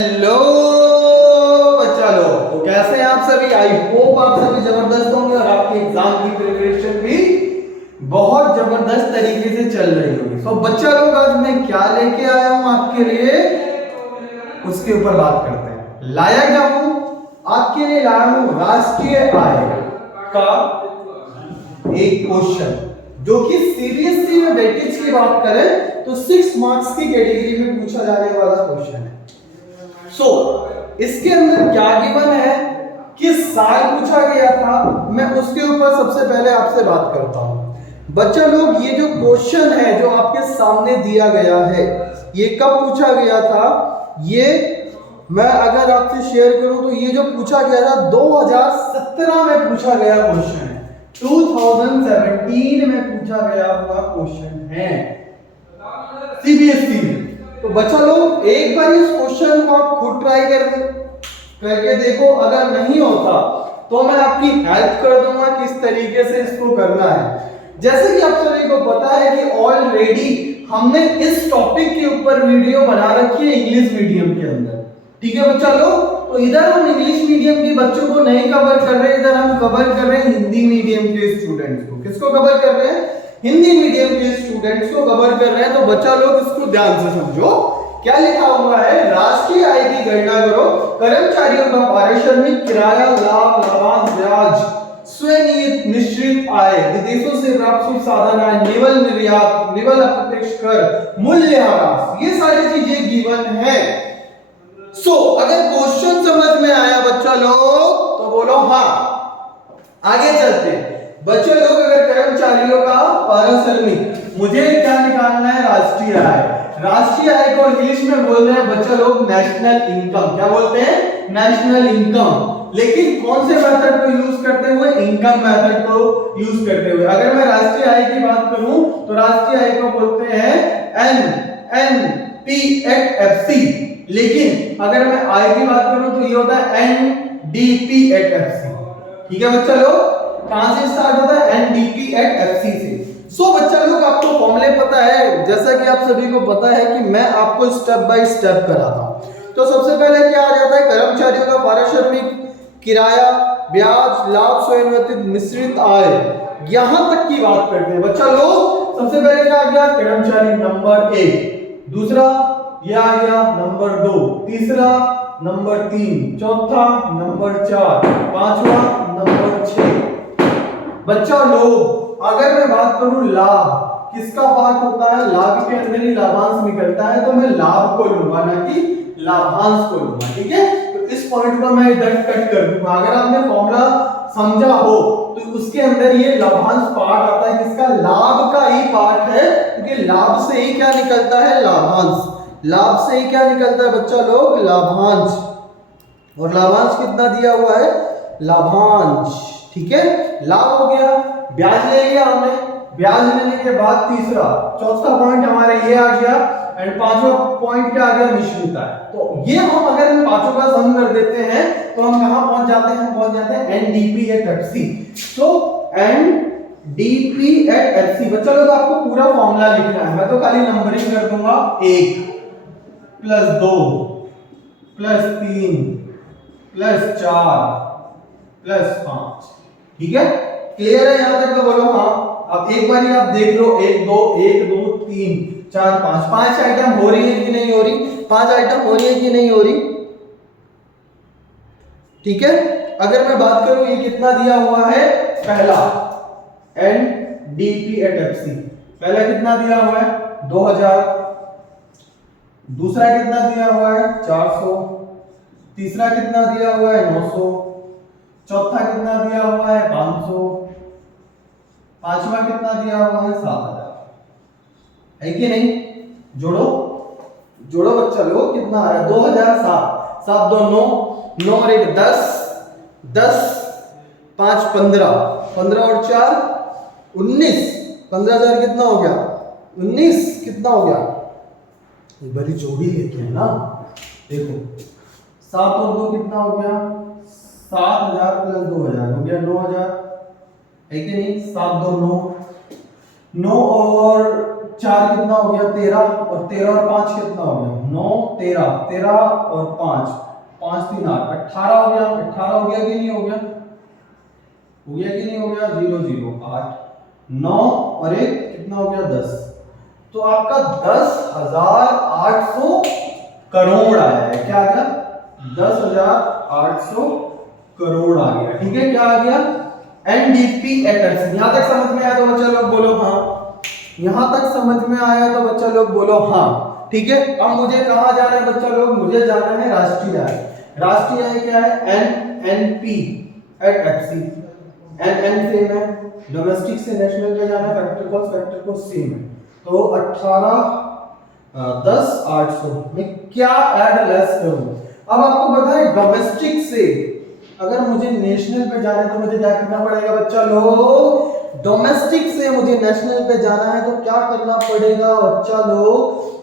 Hello बच्चा लोग, तो कैसे हैं आप सभी। आई होप आप सभी जबरदस्त होंगे और आपकी एग्जाम की प्रिपरेशन भी बहुत जबरदस्त तरीके से चल रही होगी। तो बच्चा लोग, आज मैं क्या लेके आया हूं आपके लिए, उसके ऊपर बात करते हैं। लाया क्या हूं आपके लिए, लाया हूं राष्ट्रीय आय का एक क्वेश्चन, जो कि सीबीएसई में वेटेज की बात करें तो 6 मार्क्स की कैटेगरी में पूछा जाने वाला क्वेश्चन है। इसके अंदर क्या गिवन है, किस साल पूछा गया था, मैं उसके ऊपर सबसे पहले आपसे बात करता हूं। बच्चा लोग, ये जो क्वेश्चन है जो आपके सामने दिया गया है, ये कब पूछा गया था, ये मैं अगर आपसे शेयर करूं तो ये जो पूछा गया था 2017 में पूछा गया क्वेश्चन है। 2017 में पूछा गया हुआ क्वेश्चन है सीबीएसई में। तो बच्चा लोग, एक बार इस क्वेश्चन को आप खुद ट्राई करके देखो। अगर नहीं होता तो मैं आपकी हेल्प कर दूंगा किस तरीके से इसको करना है। जैसे कि आप सभी को पता है कि ऑलरेडी हमने इस टॉपिक के ऊपर वीडियो बना रखी है इंग्लिश मीडियम के अंदर। ठीक है बच्चा लोग, तो इधर हम इंग्लिश मीडियम के बच्चों को नहीं कवर कर रहे, इधर हम कवर कर रहे हैं हिंदी मीडियम के स्टूडेंट्स को। किसको कवर कर रहे हैं? हिंदी मीडियम के स्टूडेंट्स को कवर कर रहे हैं। तो बच्चा लोग, इसको ध्यान से समझो। क्या लिखा हुआ है? राष्ट्रीय आय की गणना करो, कर्मचारियों का पारिश्रमिक, किराया, लाभ, लाभांश, ब्याज, स्वनियत मिश्रित आय, विदेशों से प्राप्त शुल्क, साधन आय, निवल निर्यात, निवल अप्रत्यक्ष कर, मूल्यह्रास, ये सारी चीजें गिवन है। अगर क्वेश्चन समझ में आया बच्चा लोग तो बोलो हाँ। आगे चलते हैं बच्चे लोग। अगर कर्मचारियों का पारिश्रमिक, मुझे क्या निकालना है? राष्ट्रीय आय। राष्ट्रीय आय को इंग्लिश में बोल रहे हैं बच्चे लोग नेशनल इनकम। क्या बोलते हैं? National income. लेकिन कौन से मेथड को यूज करते हुए? इनकम मेथड को यूज करते हुए। अगर मैं राष्ट्रीय आय की बात करूं तो राष्ट्रीय आय को बोलते हैं NNP@FC। लेकिन अगर मैं आय की बात करूं तो ये होता है NDP@FC। ठीक है बच्चा लोग, कहां से स्टार्ट होता है? NDP@FC से। बच्चा लोग, आपको फॉर्मूले पता है, जैसा कि आप सभी को पता है कि मैं आपको स्टेप बाय स्टेप कराता हूं। तो सबसे पहले क्या आ जाता है? कर्मचारियों का पारिश्रमिक, किराया, ब्याज, लाभ, स्वयंवर्तित मिश्रित आय, यहां तक की बात करते हैं बच्चा लोग। सबसे पहले क्या आ गया? कर्मचारी नंबर 1, दूसरा ये आ गया नंबर 2, तीसरा नंबर 3, चौथा नंबर 4, पांचवा नंबर 6। बच्चा लोग, अगर मैं बात करूं लाभ, किसका पार्ट होता है? लाभ के अंदर ही लाभांश निकलता है, तो मैं लाभ को लूंगा ना कि लाभांश को लूंगा। ठीक है, तो इस पॉइंट को मैं इधर कट कर दूंगा। अगर आपने फॉर्मूला समझा हो तो उसके अंदर ये लाभांश पार्ट आता है, किसका? लाभ का ही पार्ट है, क्योंकि लाभ से ही क्या निकलता है? लाभांश। लाभ से ही क्या निकलता है बच्चा लोग? लाभांश। और लाभांश कितना दिया हुआ है? लाभांश। ठीक है, लाभ हो गया। ब्याज ले लिया हमने, ब्याज लेने के बाद तीसरा, चौथा पॉइंट हमारा ये आ गया, एंड पांचवा पॉइंट क्या आ गया? मिश्रित आय। तो ये हम अगर इन पांचों का सम कर देते हैं तो हम कहां पहुंच जाते हैं? पहुंच जाते हैं NDP@FC। NDP@FC। बच्चा लोग, आपको पूरा फॉर्मूला लिखना है, मैं तो खाली नंबरिंग कर दूंगा। 1 + 2 + 3 + 4 + 5। ठीक है, क्लियर है यहां तक? तो बोलो हाँ। अब एक बार आप देख लो, 1 2 3 4 5, 5 आइटम हो रही है कि नहीं हो रही? 5 आइटम हो रही है कि नहीं हो रही? ठीक है, अगर मैं बात करूं ये कितना दिया हुआ है? पहला NDP@FC, पहला कितना दिया हुआ है? 2000। दूसरा कितना दिया हुआ है? 400। तीसरा कितना दिया हुआ है? 900। चौथा कितना दिया हुआ है? 500। पांचवा कितना दिया हुआ है? 7000। है कि नहीं? जोड़ो जोड़ो बच्चा लोग, कितना आ रहा है? 2007। 7 2 9, 9 और 1 10, 10 5 15, 15 और 4 19। 15,000 कितना हो गया? 19 कितना हो गया? ये बड़ी जोड़ी लेके है ना, देखो 7 और 2 कितना हो गया? 7,000 + 2,000 हो गया 9,000। है कि नहीं? 7 2 9, 9 और 4 कितना हो गया 13, और 13 और 5 कितना हो गया 9, 13, 13 और 5, 5 3 8, 18 हो गया। 18 हो गया कि नहीं हो गया? हो गया कि नहीं हो गया? 0 0 8 9 और 1 कितना हो गया 10। तो आपका 10,800 करोड़ आया है। क्या आ गया? 10,800 करोड़ आ गया। ठीक है, क्या आ गया? एनडीपी एटर्स। यहां तक समझ में आया तो बच्चा लोग बोलो हाँ। यहां तक समझ में आया तो बच्चा लोग बोलो हाँ। ठीक है, अब मुझे कहां जाना है बच्चा लोग? मुझे जाना है राष्ट्रीय आय। राष्ट्रीय आय क्या है? NNP at FC. N same है, डोमेस्टिक से नेशनल पे जाना, फैक्टर कॉस्ट सेम है। तो 18 10 800 में क्या ऐड लेस करूं? अब आपको पता है डोमेस्टिक से अगर मुझे नेशनल पे जाना है तो मुझे क्या करना पड़ेगा बच्चा लोग? डोमेस्टिक से मुझे नेशनल पे जाना है तो क्या करना पड़ेगा बच्चा लोग?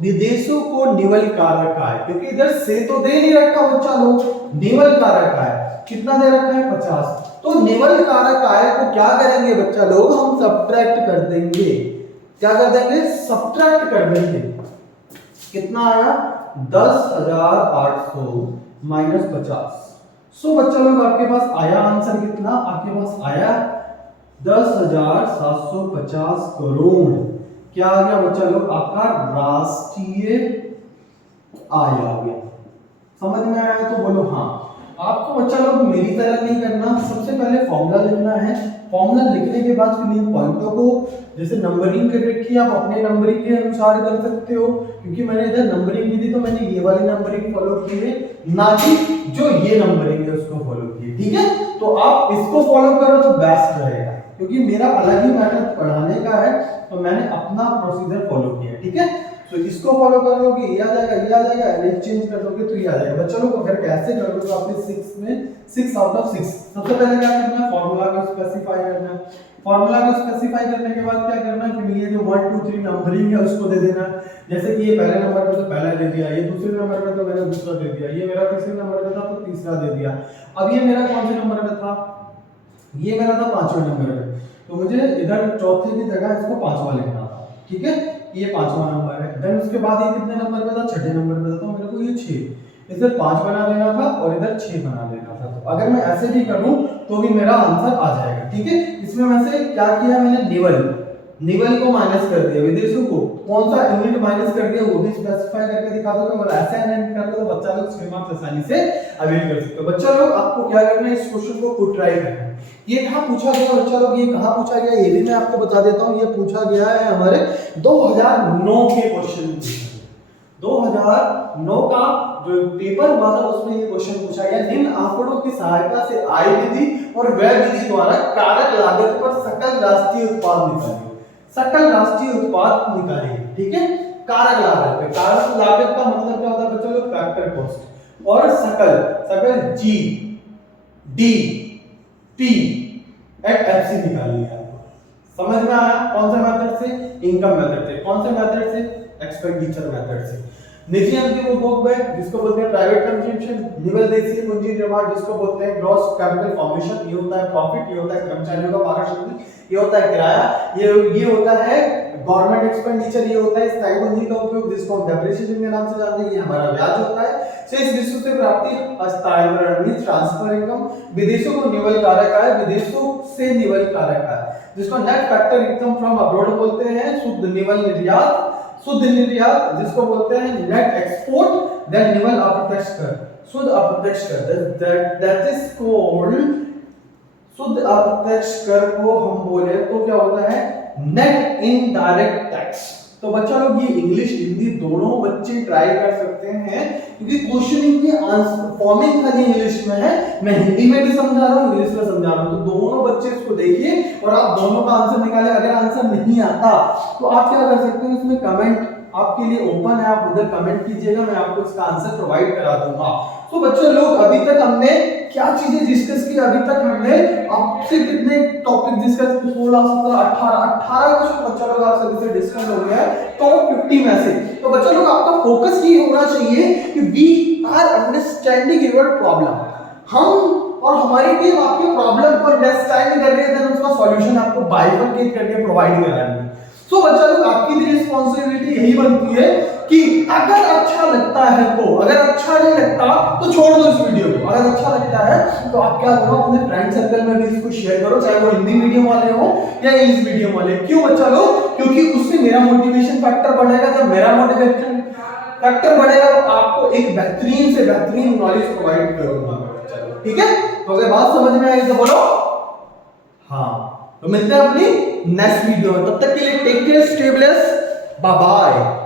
विदेशों को निवल कारक आय, क्योंकि इधर से तो दे नहीं रखा बच्चा लोग, निवल कारक आय कितना दे रखा है? 50। तो निवल कारक आय को क्या करेंगे बच्चा लोग? हम सब्ट्रैक्ट कर देंगे। क्या कर देंगे? सब्ट्रैक्ट कर देंगे। कितना आया? 10,800 माइनस 50। सो बच्चा लोग आपके पास आया आंसर कितना? आपके पास आया 10,750 करोड़। क्या आ गया बच्चा लोग? आपका राष्ट्रीय आय आ गया। समझ में आया तो बोलो हाँ। आपको बच्चा लोग मेरी तरह नहीं करना, सबसे पहले फॉर्मूला लिखना है। फॉर्मूला लिखने के बाद फिर इन पॉइंटों को जैसे नंबरिंग कर रखी है, आप अपने नंबरिंग के अनुसार कर सकते हो, क्योंकि मैंने इधर नंबरिंग की थी तो मैंने ये वाली नंबरिंग फॉलो की है, ना कि जो ये नंबरिंग है उसको फॉलो की है। ठीक है, तो आप इसको फॉलो करो तो बेस्ट रहेगा, क्योंकि मेरा अलग ही मेथड पढ़ाने का है तो मैंने अपना प्रोसीजर फॉलो किया है। ठीक है, तो इसको फॉलो करोगे ये आ जाएगा, ये आ जाएगा, एलिफ चेंज कर दोगे तो ये आ जाएगा। बच्चों लोग अगर कैसे करोगे तो आपने 6 में 6 आउट ऑफ 6 सबसे पहले क्या करना है? फॉर्मूला को स्पेसिफाई करना है। फॉर्मूला को स्पेसिफाई करने के बाद क्या करना है? फिर ये जो 1 2 3 नंबरिंग है उसको दे देना। जैसे कि ये पहले नंबर पे तो पहला दे दिया, ये दूसरे नंबर पे तो मैंने दूसरा दे दिया, ये मेरा तीसरे नंबर पे था तो तीसरा दे दिया। अब ये मेरा कौन से नंबर पे था? ये मेरा था 5वें नंबर पे, तो मुझे इधर चौथे की जगह इसको 5वां लिखना था। ठीक है, ये 5वां नंबर है। देन उसके बाद ये कितने नंबर पे था? 6ठे नंबर पे था, तो मेरे को ये 6 इधर 5 बना देना था और इधर 6 बना देना था। तो अगर मैं ऐसे भी करूं तो भी मेरा आंसर आ जाएगा। ठीक है, इसमें मैं से क्या किया मैंने? निवल को माइनस कर दिया, विदेशों को कौन सा यूनिट माइनस कर दिया वो भी स्पेसिफाई करके दिखा दो। अगर ऐसे एनालाइज कर लो तो बच्चा लोग 6 मार्क्स आसानी से अवेल कर सकते हो। बच्चा लोग आपको क्या करना है? इस क्वेश्चन को खुद ट्राई करना है। ये कहां पूछा गया बच्चा लोग? ये कहां पूछा गया ये भी मैं आपको बता देता हूं। ये पूछा गया है हमारे 2009 के क्वेश्चन में। 2009 का जो पेपर हुआ था उसमें ये क्वेश्चन पूछा गया। निम्न आंकड़ों की सहायता से आय विधि और व्यय विधि द्वारा कारक लागत पर सकल राष्ट्रीय उत्पाद निकालिए। सकल राष्ट्रीय उत्पाद निकालिए। ठीक है, कारक लागत पे, कारक लागत का मतलब क्या होता है बच्चों लोग? Factor cost. और सकल G D P at FC निकालनी है। समझ में आया? कौन से मेथड से? इनकम मेथड से। कौन से मेथड से? एक्सपेंडिचर मेथड से। निजी अंतिम उपभोग व्यय जिसको बोलते हैं प्राइवेट कंजम्पशन, निवल देशीय पूंजी निर्माण जिसको बोलते हैं ग्रॉस कैपिटल फॉर्मेशन, ये होता है प्रॉफिट, ये होता है कर्मचारियों का पारिश्रमिक, ये होता है किराया, ये होता है गवर्नमेंट एक्सपेंडिचर, ये होता है स्थायी पूंजी का उपयोग जिसको हम डेप्रिसिएशन के नाम से जानते हैं, ये हमारा ब्याज होता है। शेष विश्व से प्राप्ति हस्तांतरण मींस ट्रांसफर इनकम। विदेशों को निवल कारक आय, विदेशों से निवल कारक आय जिसको net factor income from abroad बोलते हैं। शुद्ध निवल निर्यात, शुद्ध निर्यात जिसको बोलते हैं नेट एक्सपोर्ट। देन निवल अप्रत्यक्ष कर, शुद्ध अप्रत्यक्ष कर दैट इज कॉल्ड, शुद्ध अप्रत्यक्ष कर को हम बोले तो क्या होता है? Net indirect tax. तो बच्चा लोग ये इंग्लिश हिंदी दोनों बच्चे ट्राई कर सकते हैं, क्योंकि क्वेश्चनिंग के आंसर फॉर्मिंग खाली इंग्लिश में है, मैं हिंदी में भी समझा रहा हूँ इंग्लिश में समझा रहा हूँ। तो दोनों बच्चे इसको देखिए और आप दोनों का आंसर निकालें। अगर आंसर नहीं आता तो आप क्या कर सकते हो? इसमें कमेंट आपके लिए ओपन है, आप उधर कमेंट कीजिएगा, मैं आपको इसका आंसर प्रोवाइड करा दूंगा। तो बच्चों लोग अभी तक हमने क्या चीजें डिस्कस की? अभी तक हमने आपसे कितने टॉपिक डिस्कस किए? 16 17 18 क्वेश्चन बच्चों लोग आप सभी से डिस्कस हो गया है टॉप 50 में से। तो बच्चों लोग आपका फोकस ये होना चाहिए कि we are understanding your problem. हम और हमारी टीम आपके प्रॉब्लम को अंडरस्टैंड कर रही है, देन उसका सॉल्यूशन आपको बाइफरकेट करके प्रोवाइड करा रही है। सो बच्चा लोग आपकी भी रिस्पॉन्सिबिलिटी यही बनती है कि अगर अच्छा लगता है तो, अगर अच्छा नहीं लगता तो छोड़ दो इस वीडियो को। अगर अच्छा लगता है तो आप क्या करो, अपने फ्रेंड सर्कल में भी इसको शेयर करो, चाहे वो हिंदी मीडियम वाले हो या इंग्लिश मीडियम वाले। क्यों बच्चा लोग? क्योंकि उससे मेरा मोटिवेशन फैक्टर बढ़ेगा। जब मेरा मोटिवेशन फैक्टर बढ़ेगा तो आपको एक बेहतरीन से बेहतरीन नॉलेज प्रोवाइड करूंगा। ठीक है, तो अगर बात समझ में आई तो बोलो हाँ। तो मिलते हैं अपनी नेक्स्ट वीडियो में, तब तक के लिए take care, stay blessed, bye bye.